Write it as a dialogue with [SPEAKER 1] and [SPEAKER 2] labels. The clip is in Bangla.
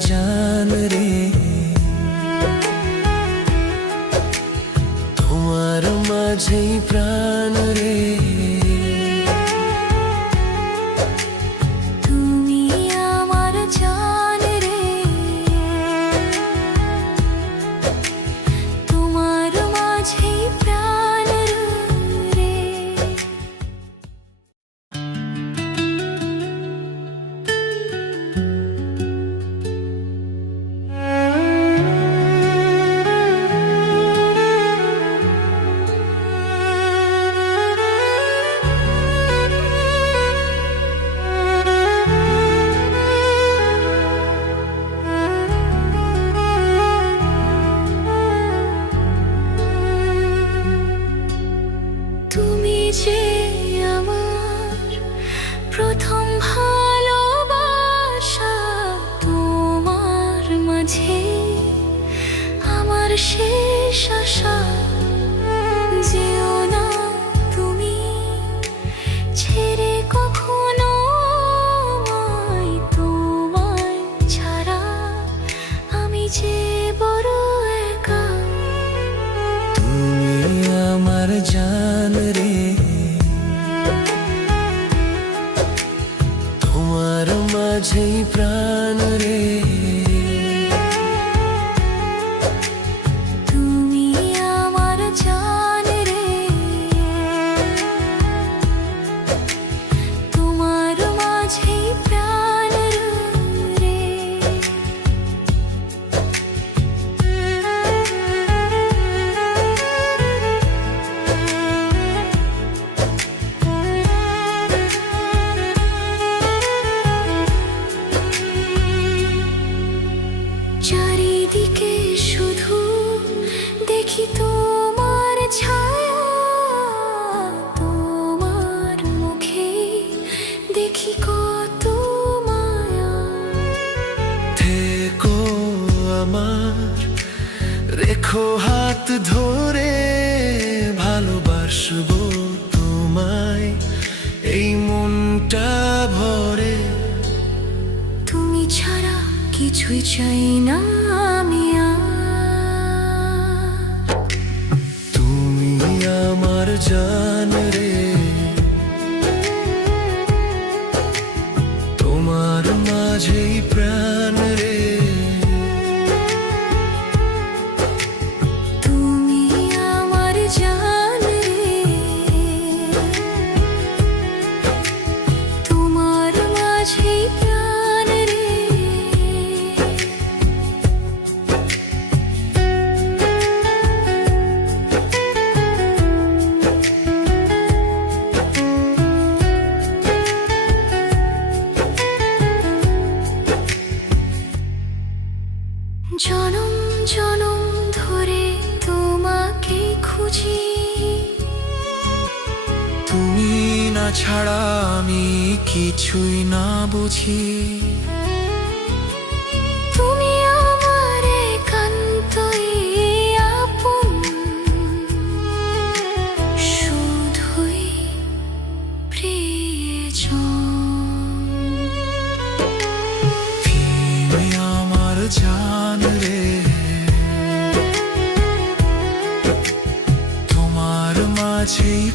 [SPEAKER 1] জান রে তোমার মাঝেই প্রাণ
[SPEAKER 2] শেষ আশা। যেও না তুমি, ছেড়ে কখনো তোমায় ছাড়া। আমি যে বড় একা,
[SPEAKER 1] তুমি আমার জান রে। তোমার মাঝেই প্রাণ
[SPEAKER 2] দেখি তোমার ছায়া তোমার মুখে দেখি কত মায়া।
[SPEAKER 1] থেকো আমার রেখো হাত ধরে ভালোবাসবো তোমায়। এই মনটা ভরে।
[SPEAKER 2] তুমি ছাড়া কিছুই চাই না।
[SPEAKER 1] ছাড়া আমি কিছুই না বুঝি।
[SPEAKER 2] তুমি আমার একান্তই আপন। শুধুই প্রিয়জন।
[SPEAKER 1] তুমি আমার জান রে। তোমার মাঝেই